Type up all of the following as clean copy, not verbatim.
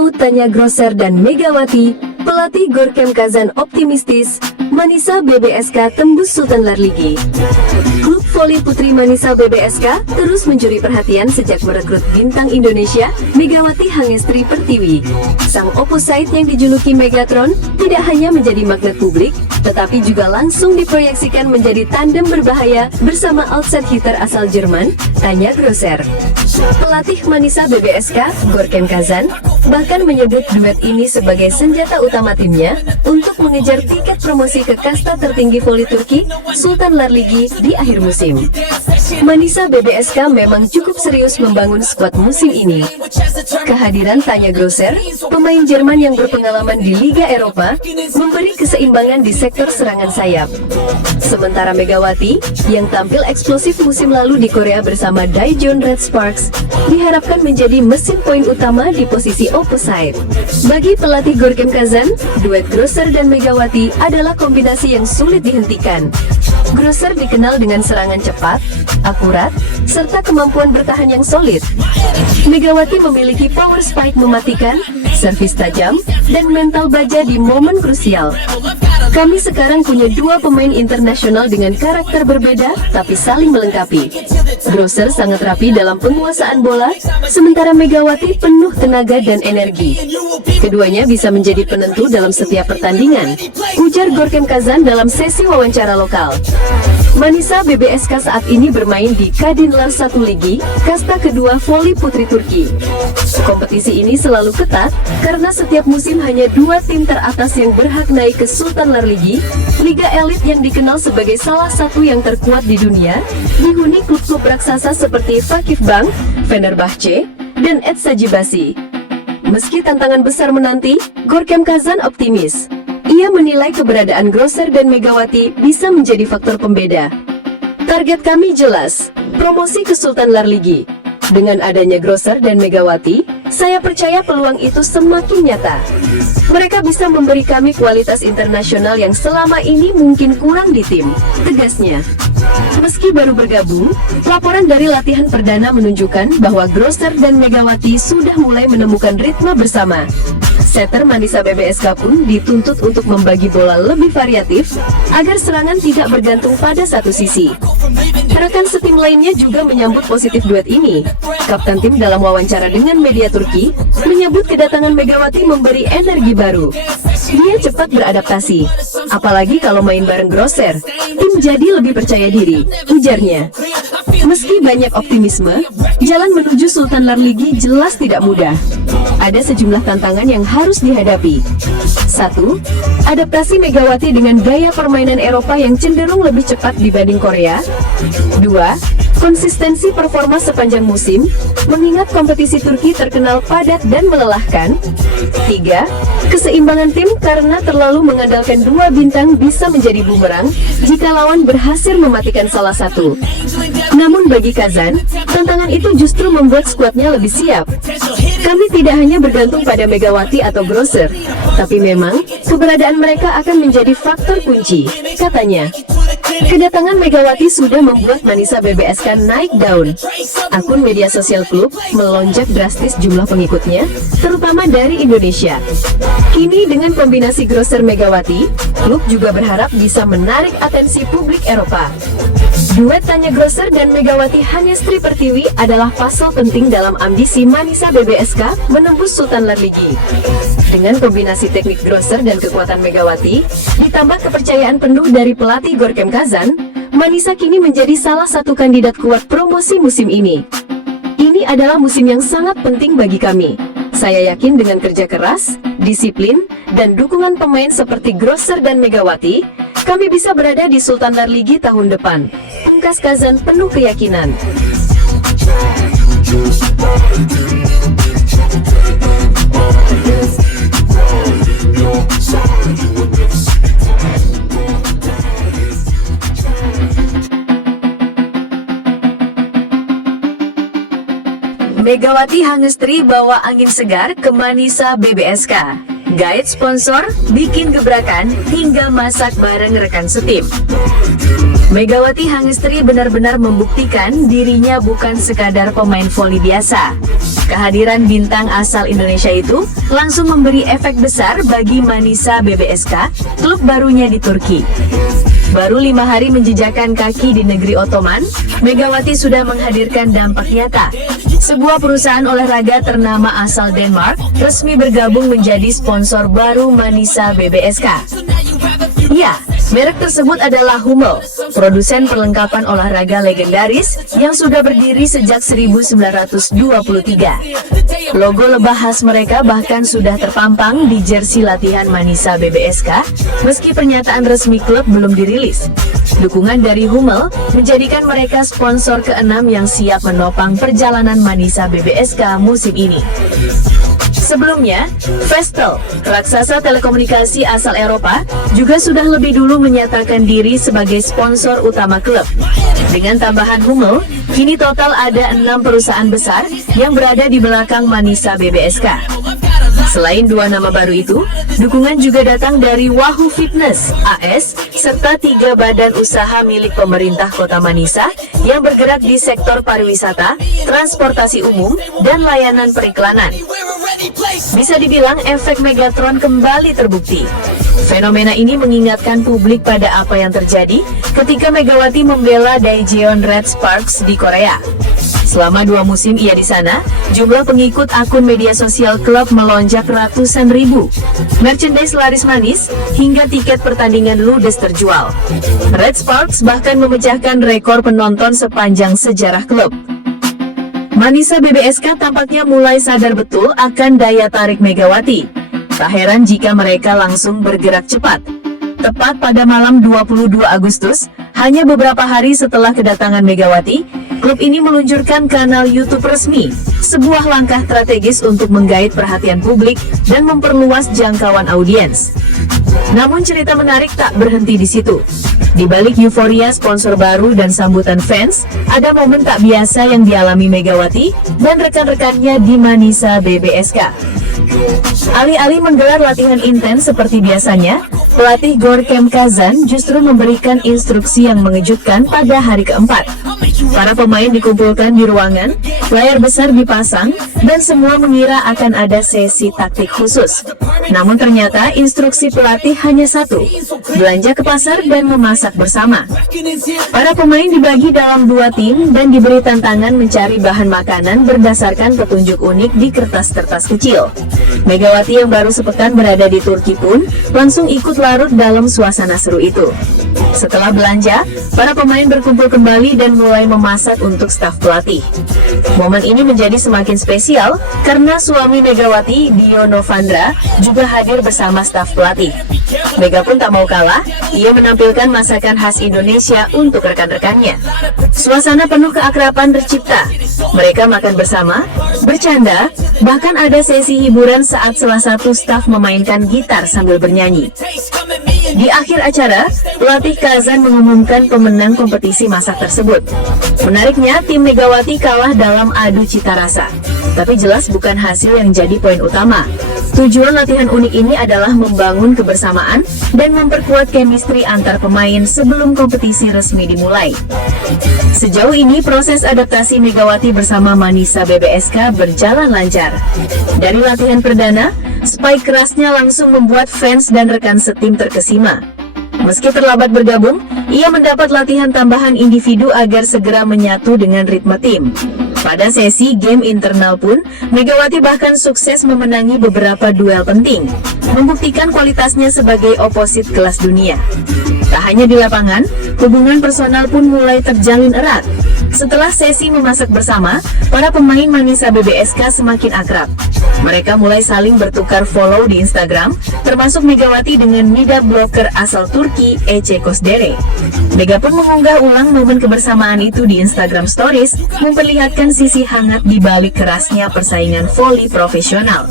Mau tanya Grosser dan Megawati, pelatih Gorkem Kazan optimistis, Manisa BBSK tembus Sultan Larligi. Klub voli putri Manisa BBSK terus mencuri perhatian sejak merekrut bintang Indonesia, Megawati Hangestri Pertiwi. Sang opposite yang dijuluki Megatron tidak hanya menjadi magnet publik, tetapi juga langsung diproyeksikan menjadi tandem berbahaya bersama outside hitter asal Jerman, Tanya Grosser. Pelatih Manisa BBSK, Gorkem Kazan, bahkan menyebut duet ini sebagai senjata utama timnya untuk mengejar tiket promosi ke kasta tertinggi voli Turki, Sultan Larligi, di akhir musim. Manisa BBSK memang cukup serius membangun skuad musim ini. Kehadiran Tanya Grosser, pemain Jerman yang berpengalaman di Liga Eropa, memberi keseimbangan di sektor serangan sayap. Sementara Megawati, yang tampil eksplosif musim lalu di Korea bersama Daejeon Red Sparks, diharapkan menjadi mesin poin utama di posisi opposite. Bagi pelatih Gorkem Kazan, duet Grosser dan Megawati adalah kombinasi yang sulit dihentikan. Grosser dikenal dengan serangan cepat, akurat, serta kemampuan bertahan yang solid. Megawati memiliki power spike mematikan, servis tajam, dan mental baja di momen krusial. Kami sekarang punya dua pemain internasional dengan karakter berbeda, tapi saling melengkapi. Grosser sangat rapi dalam penguasaan bola, sementara Megawati penuh tenaga dan energi. Keduanya bisa menjadi penentu dalam setiap pertandingan, ujar Gorkem Kazan dalam sesi wawancara lokal. Manisa BBSK saat ini bermain di Kadınlar 1 Ligi, kasta kedua voli putri Turki. Kompetisi ini selalu ketat, karena setiap musim hanya dua tim teratas yang berhak naik ke Sultan Larligi, liga elit yang dikenal sebagai salah satu yang terkuat di dunia, dihuni klub-klub raksasa seperti Vakifbank, Fenerbahce, dan Eczacıbaşı. Meski tantangan besar menanti, Gorkem Kazan optimis. Ia menilai keberadaan Grosser dan Megawati bisa menjadi faktor pembeda. Target kami jelas, promosi ke Sultan Larligi. Dengan adanya Grosser dan Megawati, saya percaya peluang itu semakin nyata. Mereka bisa memberi kami kualitas internasional yang selama ini mungkin kurang di tim, tegasnya. Meski baru bergabung, laporan dari latihan perdana menunjukkan bahwa Grosser dan Megawati sudah mulai menemukan ritme bersama. Setter Manisa BBSK pun dituntut untuk membagi bola lebih variatif, agar serangan tidak bergantung pada satu sisi. Rekan setim lainnya juga menyambut positif duet ini. Kapten tim dalam wawancara dengan media Turki, menyebut kedatangan Megawati memberi energi baru. Dia cepat beradaptasi, apalagi kalau main bareng Grosser, tim jadi lebih percaya diri, ujarnya. Meski banyak optimisme, jalan menuju Sultan Larligi jelas tidak mudah. Ada sejumlah tantangan yang harus dihadapi. 1. Adaptasi Megawati dengan gaya permainan Eropa yang cenderung lebih cepat dibanding Korea. 2. Konsistensi performa sepanjang musim, mengingat kompetisi Turki terkenal padat dan melelahkan. 3. Keseimbangan tim karena terlalu mengandalkan dua bintang bisa menjadi bumerang jika lawan berhasil mematikan salah satu. Namun bagi Kazan, tantangan itu justru membuat skuadnya lebih siap. Kami tidak hanya bergantung pada Megawati atau Grosser, tapi memang keberadaan mereka akan menjadi faktor kunci, katanya. Kedatangan Megawati sudah membuat Manisa BBSK naik daun. Akun media sosial klub melonjak drastis jumlah pengikutnya, terutama dari Indonesia. Kini dengan kombinasi Grosser Megawati, klub juga berharap bisa menarik atensi publik Eropa. Duet Tanya Grosser dan Megawati Hangestri Pertiwi adalah pasal penting dalam ambisi Manisa BBSK menembus Sultan Larligi. Dengan kombinasi teknik Grosser dan kekuatan Megawati, ditambah kepercayaan penuh dari pelatih Gorkem Kazan, Manisa kini menjadi salah satu kandidat kuat promosi musim ini. Ini adalah musim yang sangat penting bagi kami. Saya yakin dengan kerja keras, disiplin, dan dukungan pemain seperti Grosser dan Megawati, kami bisa berada di Sultan Larligi tahun depan. Pungkas Kazan penuh keyakinan. Megawati Hangestri bawa angin segar ke Manisa BBSK. Guide sponsor, bikin gebrakan, hingga masak bareng rekan setim. Megawati Hangestri benar-benar membuktikan dirinya bukan sekadar pemain voli biasa. Kehadiran bintang asal Indonesia itu langsung memberi efek besar bagi Manisa BBSK, klub barunya di Turki. Baru 5 hari menjejakkan kaki di negeri Ottoman, Megawati sudah menghadirkan dampak nyata. Sebuah perusahaan olahraga ternama asal Denmark resmi bergabung menjadi sponsor baru Manisa BBSK. Ya, merek tersebut adalah Hummel, produsen perlengkapan olahraga legendaris yang sudah berdiri sejak 1923. Logo lebah khas mereka bahkan sudah terpampang di jersey latihan Manisa BBSK, meski pernyataan resmi klub belum dirilis. Dukungan dari Hummel menjadikan mereka sponsor ke-6 yang siap menopang perjalanan Manisa BBSK musim ini. Sebelumnya, Vestel, raksasa telekomunikasi asal Eropa, juga sudah lebih dulu menyatakan diri sebagai sponsor utama klub. Dengan tambahan Hummel, kini total ada 6 perusahaan besar yang berada di belakang Manisa BBSK. Selain 2 nama baru itu, dukungan juga datang dari Wahoo Fitness AS, serta 3 badan usaha milik pemerintah kota Manisa yang bergerak di sektor pariwisata, transportasi umum, dan layanan periklanan. Bisa dibilang efek Megatron kembali terbukti. Fenomena ini mengingatkan publik pada apa yang terjadi ketika Megawati membela Daejeon Red Sparks di Korea. Selama 2 musim ia di sana, jumlah pengikut akun media sosial klub melonjak ratusan ribu. Merchandise laris manis, hingga tiket pertandingan ludes terjual. Red Sparks bahkan memecahkan rekor penonton sepanjang sejarah klub. Manisa BBSK tampaknya mulai sadar betul akan daya tarik Megawati. Tak heran jika mereka langsung bergerak cepat. Tepat pada malam 22 Agustus, hanya beberapa hari setelah kedatangan Megawati, klub ini meluncurkan kanal YouTube resmi, sebuah langkah strategis untuk menggait perhatian publik dan memperluas jangkauan audiens. Namun cerita menarik tak berhenti di situ. Di balik euforia sponsor baru dan sambutan fans, ada momen tak biasa yang dialami Megawati dan rekan-rekannya di Manisa BBSK. Alih-alih menggelar latihan intens seperti biasanya, pelatih Gorkem Kazan justru memberikan instruksi yang mengejutkan pada hari keempat. Para pemain dikumpulkan di ruangan, layar besar dipasang, dan semua mengira akan ada sesi taktik khusus. Namun ternyata instruksi pelatih hanya satu, belanja ke pasar dan memasak bersama. Para pemain dibagi dalam 2 tim dan diberi tantangan mencari bahan makanan berdasarkan petunjuk unik di kertas-kertas kecil. Megawati yang baru sepekan berada di Turki pun langsung ikut larut dalam suasana seru itu. Setelah belanja, para pemain berkumpul kembali dan mulai memasak untuk staf pelatih. Momen ini menjadi semakin spesial karena suami Megawati, Dio Novandra, juga hadir bersama staf pelatih. Mega pun tak mau kalah, ia menampilkan masakan khas Indonesia untuk rekan-rekannya. Suasana penuh keakraban tercipta. Mereka makan bersama, bercanda, bahkan ada sesi hiburan saat salah satu staf memainkan gitar sambil bernyanyi. Di akhir acara, pelatih Kazan mengumumkan pemenang kompetisi masak tersebut. Menariknya, tim Megawati kalah dalam adu cita rasa. Tapi jelas bukan hasil yang jadi poin utama. Tujuan latihan unik ini adalah membangun kebersamaan dan memperkuat chemistry antar pemain sebelum kompetisi resmi dimulai. Sejauh ini proses adaptasi Megawati bersama Manisa BBSK berjalan lancar. Dari latihan perdana, spike kerasnya langsung membuat fans dan rekan setim terkesima. Meski terlambat bergabung, ia mendapat latihan tambahan individu agar segera menyatu dengan ritme tim. Pada sesi game internal pun, Megawati bahkan sukses memenangi beberapa duel penting, membuktikan kualitasnya sebagai oposit kelas dunia. Tak hanya di lapangan, hubungan personal pun mulai terjalin erat. Setelah sesi memasak bersama, para pemain Manisa BBSK semakin akrab. Mereka mulai saling bertukar follow di Instagram, termasuk Megawati dengan media blogger asal Turki, Ece Kosdere. Mega pun mengunggah ulang momen kebersamaan itu di Instagram Stories, memperlihatkan sisi hangat di balik kerasnya persaingan voli profesional.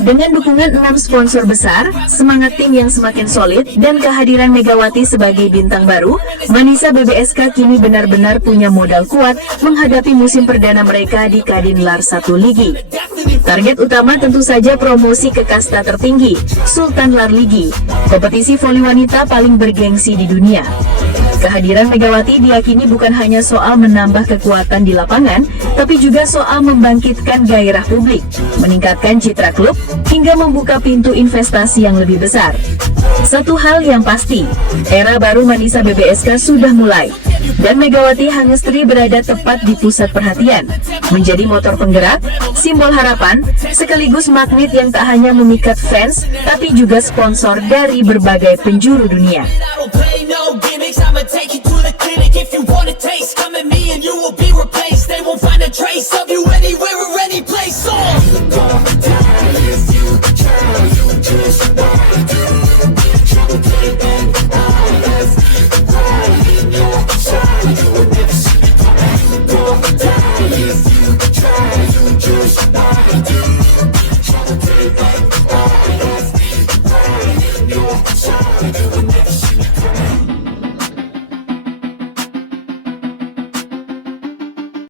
Dengan dukungan 6 sponsor besar, semangat tim yang semakin solid, dan kehadiran Megawati sebagai bintang baru, Manisa BBSK kini benar-benar punya modal kuat menghadapi musim perdana mereka di Kadin Lar 1 Ligi. Target utama tentu saja promosi ke kasta tertinggi, Sultan Lar Ligi, kompetisi voli wanita paling bergengsi di dunia. Kehadiran Megawati diyakini bukan hanya soal menambah kekuatan di lapangan, tapi juga soal membangkitkan gairah publik, meningkatkan citra klub, hingga membuka pintu investasi yang lebih besar. Satu hal yang pasti, era baru Manisa BBSK sudah mulai, dan Megawati Hangestri berada tepat di pusat perhatian, menjadi motor penggerak, simbol harapan, sekaligus magnet yang tak hanya memikat fans, tapi juga sponsor dari berbagai penjuru dunia. Take you to the clinic if you want a taste. Come at me and you will be replaced. They won't find a trace of you anywhere.